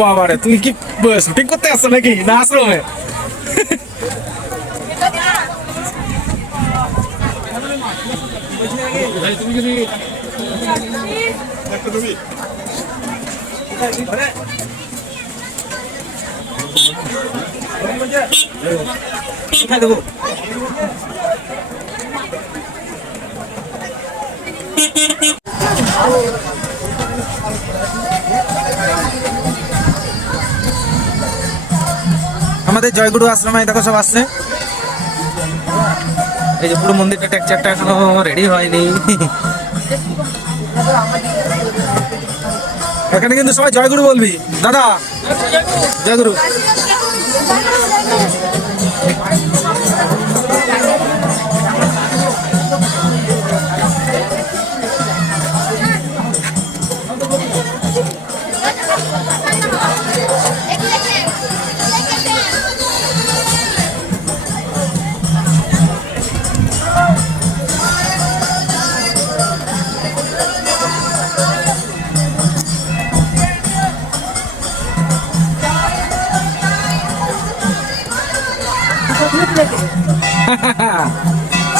বাবারে তুমি কি শুটিং করতে আসছো নাকি না আশ্রমে? তুমি যদি দেবো আমাদের জয়গুরু আশ্রমে দেখো সব আসছে। এই যে পুরো মন্দিরটা টেকচারটা এখনো রেডি হয়নি। এখানে কিন্তু সবাই জয়গুরু বলবি দাদা, জয়গুরু।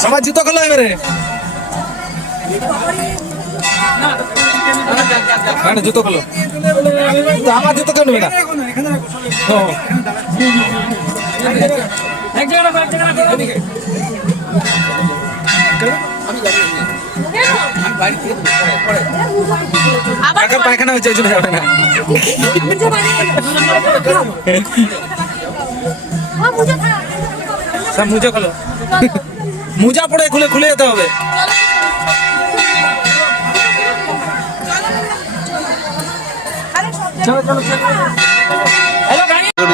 সবাই জুতো খোলো এবারে। জুতো খোলো, আমার জুতো কেউ নেবে না। পায়খানা হয়েছে যাবে না। সব মুজা খোলো, মুজা পড়ে খুলে খুলে যেতে হবে।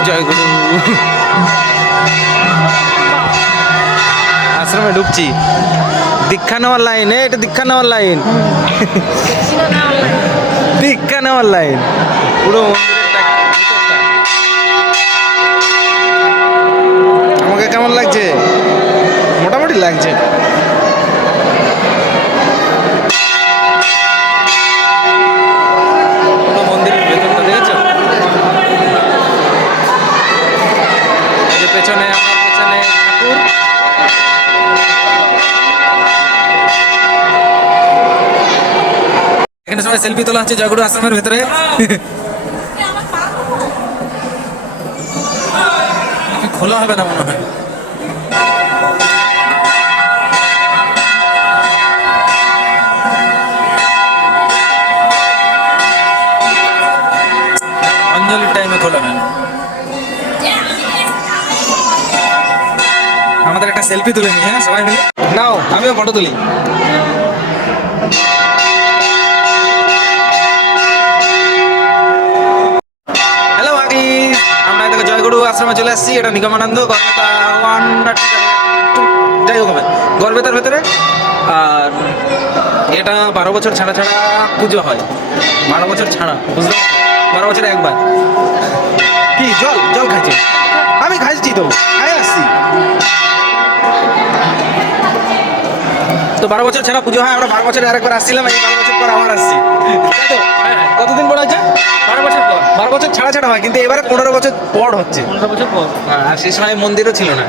জয়গুরু আশ্রমে ঢুকছি, দীক্ষা নেওয়ার লাইন। এটা দীক্ষা নেওয়ার লাইন, দীক্ষা নেওয়ার লাইন পুরো। আমাকে কেমন লাগছে? মোটামুটি লাগছে। মন্দিরের ভেতরটা দেখেছো? এই যে পেছনে আমার পেছনে ঠাকুর, এখানে সবাই সেলফি তোলা হচ্ছে জয়গুরু আশ্রমের ভেতরে। খোলা হবে না মনে হয়। অঞ্জলির টাইমে খোলা হয়। আমাদের একটা সেলফি তুলে নি, হ্যাঁ সবাই মিলে নাও, আমিও ফটো তুলি। হ্যালো আগে আমরা দেখো জয়গুরু আশ্রমে চলে আসছি। এটা নিগমানন্দ যাই হোক গর্বেতার ভেতরে। আর এটা 12 বছর ছাড়া ছাড়া পুজো হয়, 12 বছর ছাড়া, বুঝলাম 12 বছরে একবার। কি জল জল খাইছে? আমি খাইছি তো, খাই আসছি তো। 12 বছর ছাড়া পুজো হয়, আমরা 12 বছরে আরেকবার আসছিলাম, এই 12 বছর পর আবার আসছি। কতদিন পর আছে? 12 বছর পর। 12 বছর ছাড়া ছাড়া হয়, কিন্তু এবারে 15 বছর পর হচ্ছে। 15 বছর পর। আর সেই সময় মন্দিরও ছিল না।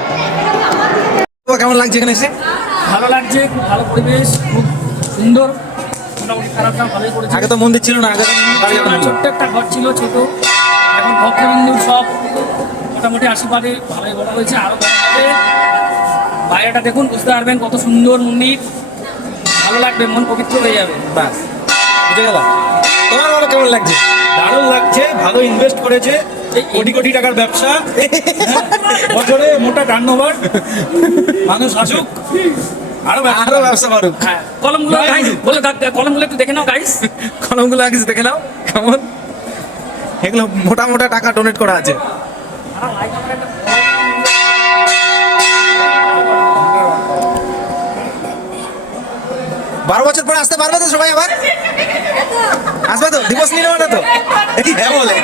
কেমন লাগছে এখানে এসে? ভালো লাগছে, খুব ভালো পরিবেশ, খুব সুন্দর। মোটামুটি খারাপ না, ভালোই করেছে। আগে তো মন্দির ছিল না, আগে ছোট্ট একটা ঘর ছিল, ছোট। এখন ভক্তবিন্দুর সব মোটামুটি আশীর্বাদে ভালোই বড় হয়েছে, আরো বড় হবে। বাইরেটা দেখুন, বুঝতে পারবেন কত সুন্দর মন্দির। ভালো লাগবে, মন পবিত্র হয়ে যাবে। বাস বুঝে গেল। তোমার বলো কেমন লাগছে? দারুণ লাগছে, ভালো ইনভেস্ট করেছে, কোটি কোটি টাকার ব্যবসা, বছরে মোটা টার্নওভার, মানুষ আসুক আরো ব্যবসা করুক। কলমগুলো বলে কলমগুলো একটু দেখে নাও গাইস, কলমগুলো আগে দেখে নাও কেমন। এগুলো মোটা মোটা টাকা ডোনেট করা আছে। 12 বছর পরে আসতে পারবে তো সবাই? আবার আসবে তো? দিবস নিয়ে নেবে না তো? হ্যাঁ বলে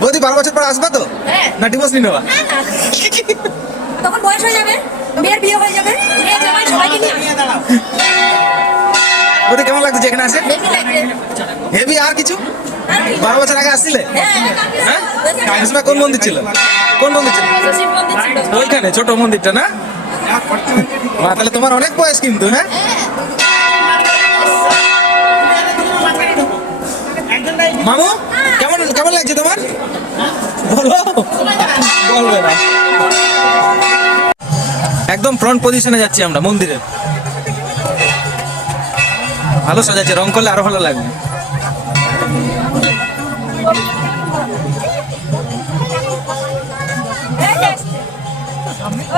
বৌদি 12 বছর পর আসবে তো? না ডিভোর্স নিয়ে নেবা? তখন বয়স হয়ে যাবে, মেয়ের বিয়ে হয়ে যাবে, মেয়ে জামাই সবাইকে নিয়ে ওদের কেমন লাগছে যেখানে আসে? বেশি লাগছে হেভি। আর কিছু? আর কি? 12 বছর আগে আসছিলে? হ্যাঁ কাকির সময় কোন মন্দির ছিল? কোন মন্দির ছিল? শিব মন্দির ছিল ওইখানে ছোট মন্দিরটা না? মা, তাহলে তোমার অনেক বয়স কিন্তু, হ্যাঁ? মামু কেমন কেমন লাগছে তোমার? বলো। বলবে না। একদম ফ্রন্ট পজিশনে যাচ্ছি আমরা মন্দিরের। ভালো সাজাচ্ছে, রং করলে আরো ভালো লাগবে।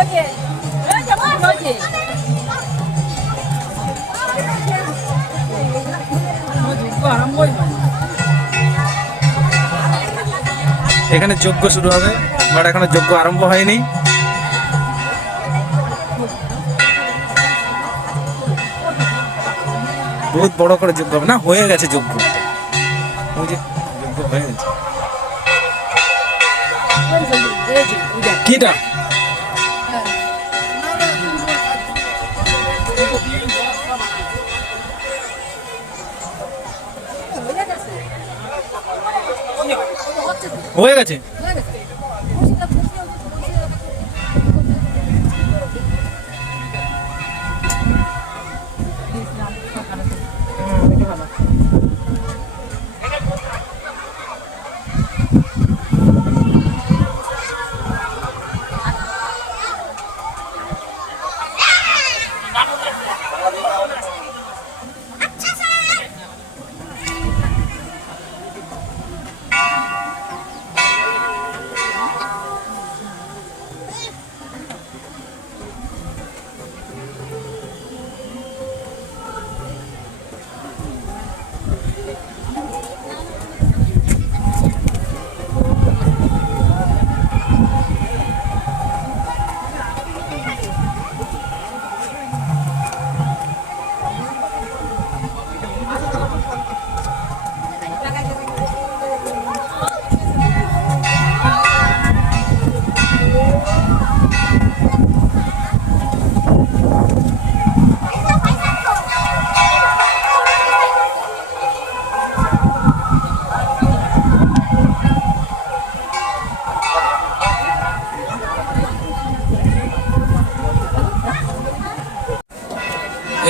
ওকে ওই যেমন ওকে আরম্ভই হয়। এখানে যজ্ঞ শুরু হবে, বাট এখনো যজ্ঞ আরম্ভ হয়নি। বহুত বড় করে যজ্ঞ হবে না, হয়ে গেছে যজ্ঞ। ওই যে যজ্ঞ হয়ে গেছে। কিটা? হয়ে গেছে।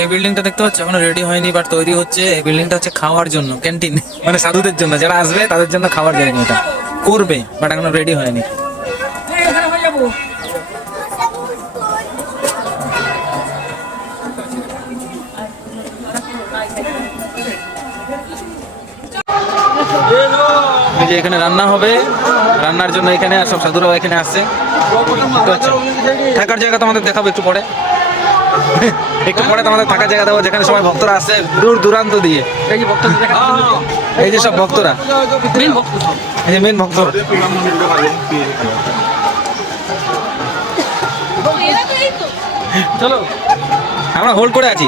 এই বিল্ডিংটা দেখতে পাচ্ছ এখনো রেডি হয়নি, বাট তৈরি হচ্ছে। এই বিল্ডিংটা হচ্ছে খাওয়ার জন্য, ক্যান্টিন, মানে সাধুদের জন্য, যারা আসবে তাদের জন্য খাবার জায়গা এটা করবে, বাট এখনো রেডি হয়নি। এখানে হয়ে যাবো। এই যে এখানে রান্না হবে, রান্নার জন্য এখানে সব সাধুরাও এখানে আসছে। দেখতে পাচ্ছ? থাকার জায়গা তোমাদের দেখাবো একটু পরে। একটু পরে তোমাদের থাকার জায়গা দেবো, যেখানে সবাই ভক্তরা আসে দূর দূরান্ত দিয়ে। এই যে ভক্তদের দেখা এই যে সব ভক্তরা, মেন ভক্ত সব। এই যে মেন ভক্ত। চলো আমরা হোল্ড করে আছি।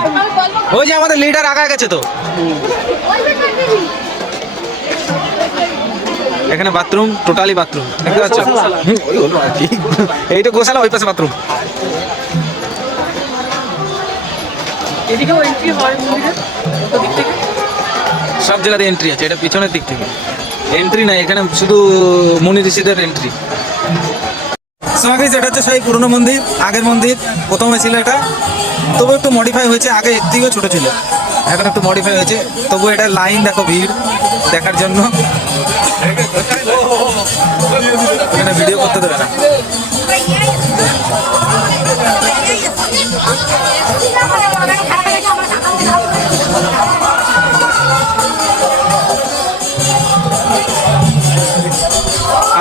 ওই যে আমাদের লিডার আগায় গেছে তো। এখানে বাথরুম, টোটালি বাথরুম দেখতে পাচ্ছ? ওই হলো আর কি। এই তো গোশালা, ওই পাশে বাথরুম। এদিকেও এন্ট্রি হয় মন্দিরের দিক থেকে। সব জায়গাতে এন্ট্রি আছে, এটা পিছনের দিক থেকে এন্ট্রি নাই, এখানে শুধু মুনি ঋষিদের এন্ট্রি। এটা হচ্ছে সেই পুরনো মন্দির, আগের মন্দির প্রথমে ছিল এটা, তবু একটু মডিফাই হয়েছে। আগে এর থেকেও ছোট ছিল, এখন একটু মডিফাই হয়েছে। তবু এটা লাইন দেখো, ভিড় দেখার জন্য। এখানে ভিডিও করতে দেবে না।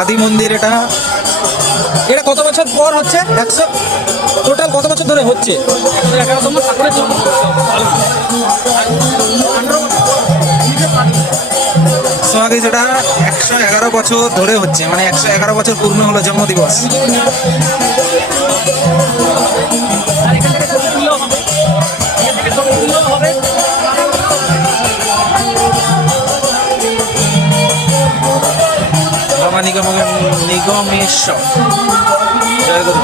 আদি মন্দির এটা। এটা কত বছর পর হচ্ছে? 100 টোটাল কত বছর ধরে হচ্ছে? 11তম ঠাকুরের জন্য আগে যেটা 111 বছর ধরে হচ্ছে, মানে 111 বছর পূর্ণ হলো জন্মদিবস। আর এখান থেকে ছবি তুললেও হবে, এখান থেকে ছবি তুললেও হবে। বাবা নিগমেশ্বর, জয় গুরু।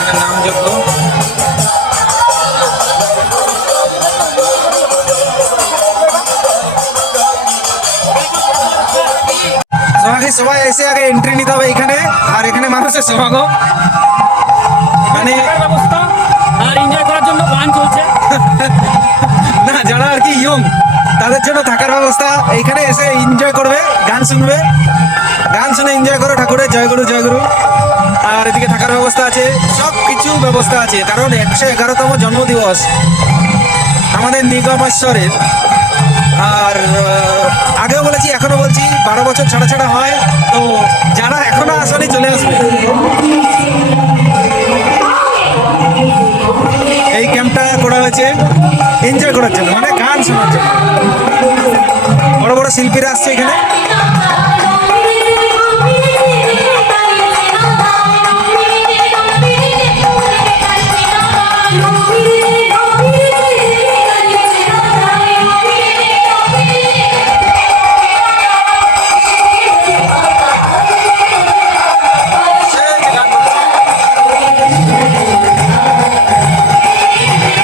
এখানে নামযজ্ঞ। সবাই এসে আগে এন্ট্রি নিতে হবে এখানে, আর এখানে মানুষের সমাগম মানে থাকার ব্যবস্থা আর এনজয় করার জন্য গান চলছে। না, যারা আর কি ইয়ং তাদের জন্য থাকার ব্যবস্থা, এইখানে এসে এনজয় করবে, গান শুনবে, গান শুনে এনজয় করো ঠাকুরের জয় গুরু জয় গুরু। আর এদিকে থাকার ব্যবস্থা আছে, সব কিছু ব্যবস্থা আছে, কারণ 111তম জন্মদিবস আমাদের নিগমেশ্বরের। আর আগেও বলেছি, এখনো বলছি, 12 বছর ছাড়া ছাড়া হয়, তো যারা এখনো আসলে চলে আসবে। এই ক্যাম্পটা করা হয়েছে এনজয় করার জন্য, মানে গান শোনার জন্য। বড় বড় শিল্পীরা আসছে এখানে।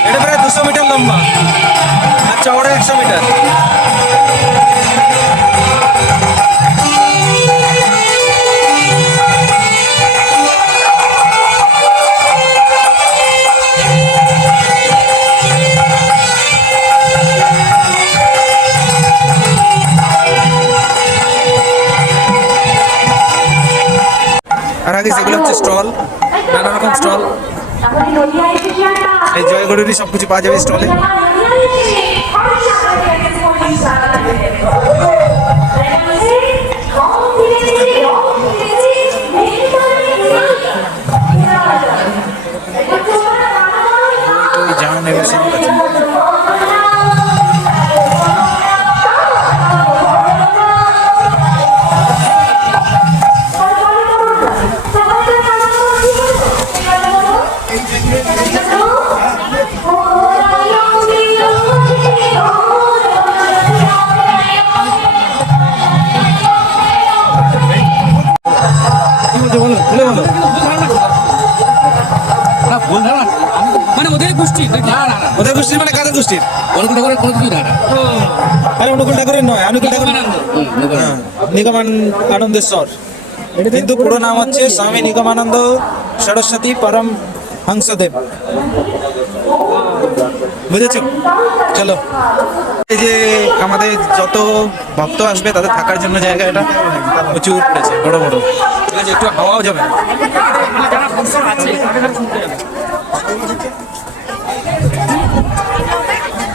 এটা প্রায় 200 মিটার লম্বা আর চওড়া 100 মিটার। আর আগে যেগুলো হচ্ছে স্টল, নানা রকম স্টল, এই জয়গড়েরই সব কিছু পাওয়া যাবে স্টলে। বলো, খুলে বলো। মানে ওদের গোষ্ঠী নাকি? ওদের গোষ্ঠীর মানে কাদের গোষ্ঠীর? অনুকূল ঠাকুরের কোনো কিছু না আরে অনুকূল ঠাকুরের নয়, অনুকূল ঠাকুর হ্যাঁ, নিগমানন্দেশ্বর, কিন্তু পুরো নাম হচ্ছে স্বামী নিগমানন্দ সরস্বতী পরম হংসদেব। বুঝেছো? চলো, এই যে আমাদের যত ভক্ত আসবে তাদের থাকার জন্য জায়গা, এটা প্রচুর আছে, বড় বড়, ঠিক আছে, একটু হাওয়াও যাবে। যারা ভক্তরা আছে তাদের শুনতে যাবে।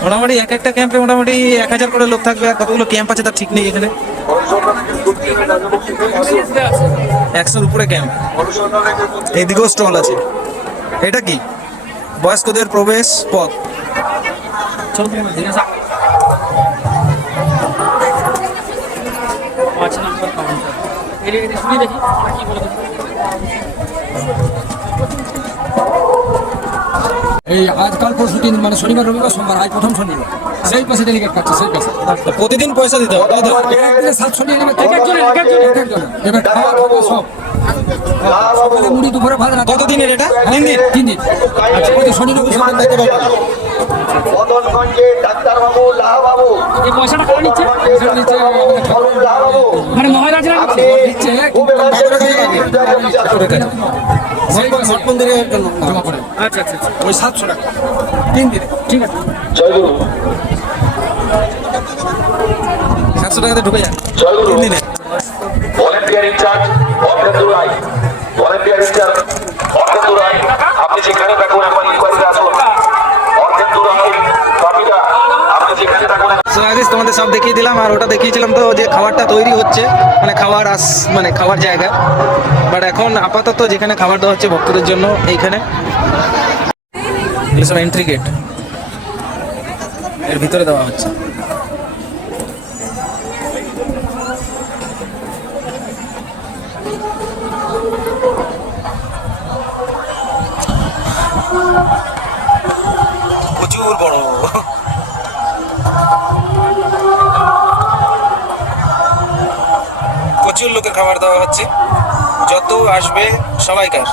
মোটামুটি এক একটা ক্যাম্পে মোটামুটি 1000 করে লোক থাকবে, আর কতগুলো ক্যাম্প আছে তার ঠিক নেই এখানে। 100-র উপরে ক্যাম্প। এইদিকেও স্টল আছে। এটা কি? বয়স্কদের প্রবেশ পথ। শুনি দেখি কি বলে। এই আজকাল পরশু 3 দিন মানে শনিবার রবিবার সোমবার, আজ প্রথম শনিবার, সেই পাশে ডেলিগেট কাটছে, সেই পাশে প্রতিদিন পয়সা দিতে হবে, তাই তো? একদিনে 700 নিয়ে নেবে, এবার খাওয়া খাওয়া সব সকালে মুড়ি, দুপুরে ভাত, রাতে কতদিনের এটা? 3 দিন। 3 দিন। আচ্ছা, প্রতি শনি রবি সোমবার দেখতে পাবো। মদনগঞ্জে ডাক্তারবাবু লাহাবাবু এই পয়সাটা কারা নিচ্ছে? সেটা নিচে আমাদের ঠাকুরের লাহাবাবু মানে মহারাজরা নিচ্ছে? নিচ্ছে, কিন্তু ঠাকুরের কাছে লাগে। ঠাকুরের কাছে। সেই মঠ মন্দিরে জমা করে আচ্ছা আচ্ছা আচ্ছা, ওই 700 টাকা 3 দিনে। ঠিক আছে। জয়গুরু 700 টাকাতে ঢুকে যায় জয়গুরু 3 দিনে। ভলেন্টিয়ার ইনচার্জ অর্ধেন্দু রায়, ভলেন্টিয়ার ইনচার্জ অর্ধেন্দু রায়, আপনি যেখানে থাকুন একবার ইনকোয়ারিতে আসুন। অর্ধেন্দু রায় বাপিদা, আপনি যেখানে থাকুন। সো আগে তোমাদের সব দেখিয়ে দিলাম, আর ওটা দেখিয়েছিলাম তো যে খাবারটা তৈরি হচ্ছে, মানে খাওয়ার মানে খাওয়ার জায়গা। বাট এখন আপাতত যেখানে খাবার দেওয়া হচ্ছে ভক্তদের জন্য এইখানে, এগুলো সব এন্ট্রি গেট, এর ভিতরে দেওয়া হচ্ছে। প্রচুর বড়, প্রচুর লোকের খাবার দেওয়া হচ্ছে, যত আসবে সবাইকার।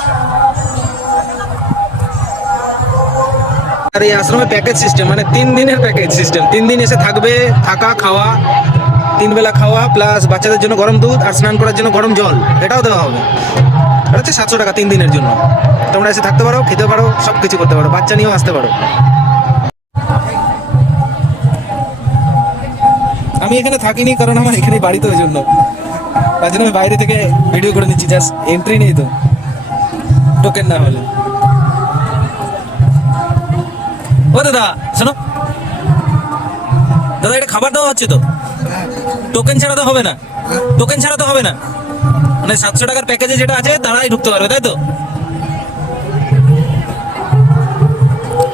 আর এই আশ্রমে প্যাকেজ সিস্টেম, মানে 3 দিনের প্যাকেজ সিস্টেম, 3 দিন এসে থাকবে, থাকা খাওয়া 3 বেলা খাওয়া প্লাস বাচ্চাদের জন্য গরম দুধ আর স্নান করার জন্য গরম জল, এটাও দেওয়া হবে। এটা হচ্ছে 700 টাকা 3 দিনের জন্য। তোমরা এসে থাকতে পারো, খেতে পারো, সব কিছু করতে পারো, বাচ্চা নিয়েও আসতে পারো। আমি এখানে থাকিনি কারণ আমার এখানে বাড়ি তো, ওই জন্য তার জন্য আমি বাইরে থেকে ভিডিও করে নিচ্ছি, জাস্ট এন্ট্রি নেই তো টোকেন না হলে। ও দাদা শোনো, দাদা এটা খাবার দেওয়া হচ্ছে তো, টোকেন ছাড়া তো হবে না, টোকেন ছাড়া তো হবে না, মানে 700 টাকার প্যাকেজে যেটা আছে তারাই ঢুকতে পারবে, তাই তো?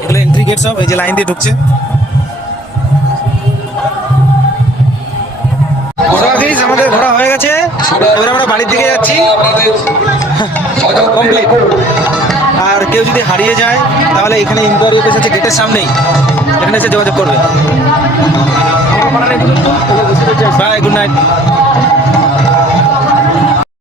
এগুলো এন্ট্রি গেট সব, এই যে লাইন দিয়ে ঢুকছে। আমাদের ঘোরা হয়ে গেছে, এবার আমরা বাড়ির দিকে যাচ্ছি। কমপ্লিট। আর কেউ যদি হারিয়ে যায় তাহলে এখানে ইনকোয়ারি অফিস আছে গেটের সামনেই, এখানে এসে যোগাযোগ করবে। Bye, good night.